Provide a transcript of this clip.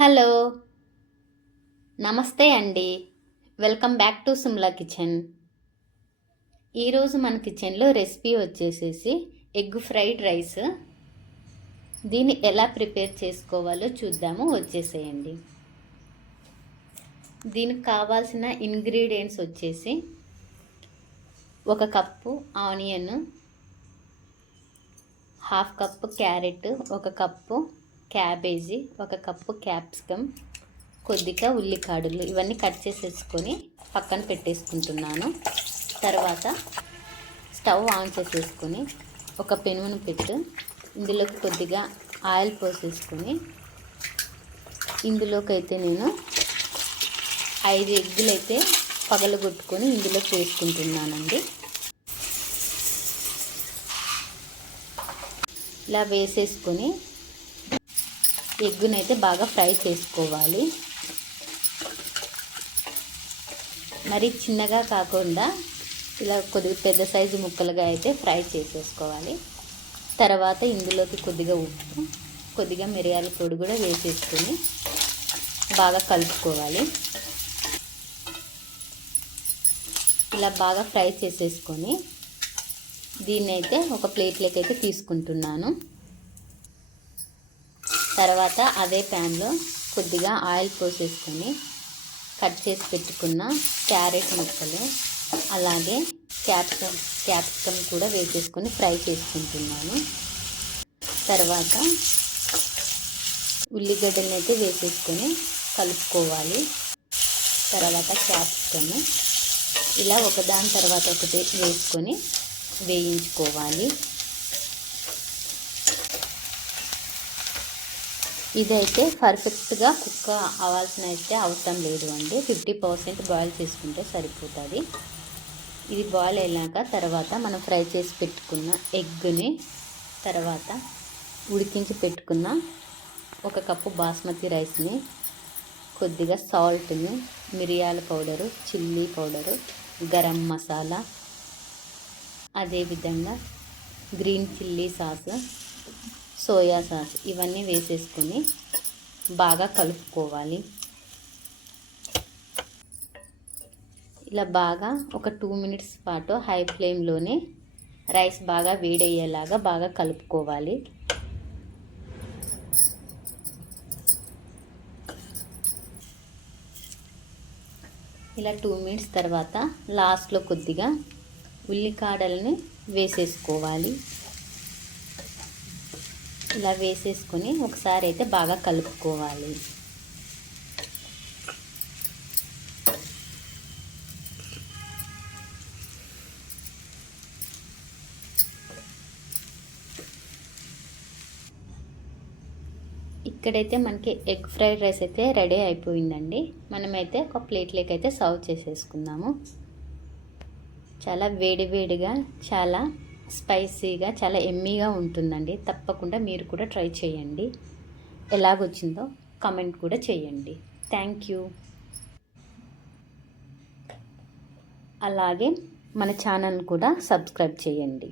Hello, నమస్తే అండి. Welcome back to Simla kitchen. ఈరోజు మన కిచెన్లో రెసిపీ వచ్చేసేసి ఎగ్ ఫ్రైడ్ రైస్. దీన్ని ఎలా ప్రిపేర్ చేసుకోవాలో చూద్దాము, వచ్చేసేయండి. దీనికి కావాల్సిన ఇంగ్రీడియంట్స్ వచ్చేసి 1 cup onion, 1/2 cup carrot, 1 cup cabbage, 1 cup capsicum, కొద్దిగా ఉల్లికాడలు, ఇవన్నీ కట్ చేసేసుకొని పక్కన పెట్టేసుకుంటున్నాను. తర్వాత స్టవ్ ఆన్ చేసేసుకొని ఒక పెనుమును పెట్టి ఇందులోకి కొద్దిగా ఆయిల్ పోసేసుకొని ఇందులోకి అయితే నేను 5 ఎగ్గులు అయితే పగలగొట్టుకొని ఇందులోకి వేసుకుంటున్నానండి. ఇలా వేసేసుకొని ఎగ్గునైతే బాగా ఫ్రై చేసుకోవాలి. మరి చిన్నగా కాకుండా ఇలా కొద్దిగా పెద్ద సైజు ముక్కలుగా అయితే ఫ్రై చేసేసుకోవాలి. తర్వాత ఇందులోకి కొద్దిగా ఉప్పు, కొద్దిగా మిరియాల పొడి కూడా వేసేసుకొని బాగా కలుపుకోవాలి. ఇలా బాగా ఫ్రై చేసేసుకొని దీన్ని అయితే ఒక ప్లేట్లోకి అయితే తీసుకుంటున్నాను. తర్వాత అదే ప్యాన్లో కొద్దిగా ఆయిల్ పోసేసుకొని కట్ చేసి పెట్టుకున్న క్యారెట్ ముక్కలు, అలాగే క్యాప్సికమ్ కూడా వేసేసుకొని ఫ్రై చేసుకుంటున్నాను. తర్వాత ఉల్లిగడ్డలను అయితే వేసేసుకొని కలుపుకోవాలి. తర్వాత క్యాప్సికమ్ ఇలా ఒకదాని తర్వాత ఒకటి వేసుకొని వేయించుకోవాలి. ఇదైతే పర్ఫెక్ట్గా కుక్ అవ్వాల్సిన అయితే అవసరం లేదు అండి. 50% బాయిల్ చేసుకుంటే సరిపోతుంది. ఇది బాయిల్ అయ్యాక తర్వాత మనం ఫ్రై చేసి పెట్టుకున్న ఎగ్ని, తర్వాత ఉడికించి పెట్టుకున్న 1 కప్పు బాస్మతి రైస్ని, కొద్దిగా సాల్ట్ని, మిరియాల powder, chilli powder, garam masala, అదేవిధంగా green chilli sauce, soya sauce, ఇవన్నీ వేసేసుకొని బాగా కలుపుకోవాలి. ఇలా బాగా ఒక 2 మినిట్స్ పాటు హై ఫ్లేమ్లోనే రైస్ బాగా వేడయ్యేలాగా బాగా కలుపుకోవాలి. ఇలా 2 మినిట్స్ తర్వాత లాస్ట్లో కొద్దిగా ఉల్లికాడల్ని వేసేసుకోవాలి. ఇలా వేసేసుకొని ఒకసారి అయితే బాగా కలుపుకోవాలి. ఇక్కడైతే మనకి ఎగ్ ఫ్రైడ్ రైస్ అయితే రెడీ అయిపోయిందండి. మనమైతే ఒక ప్లేట్లోకి అయితే సర్వ్ చేసేసుకుందాము. చాలా వేడివేడిగా, చాలా స్పైసీగా, చాలా ఎమ్మీగా ఉంటుందండి. తప్పకుండా మీరు కూడా ట్రై చేయండి. ఎలాగొచ్చిందో కామెంట్ కూడా చేయండి. Thank you. అలాగే మన ఛానల్ కూడా సబ్స్క్రైబ్ చేయండి.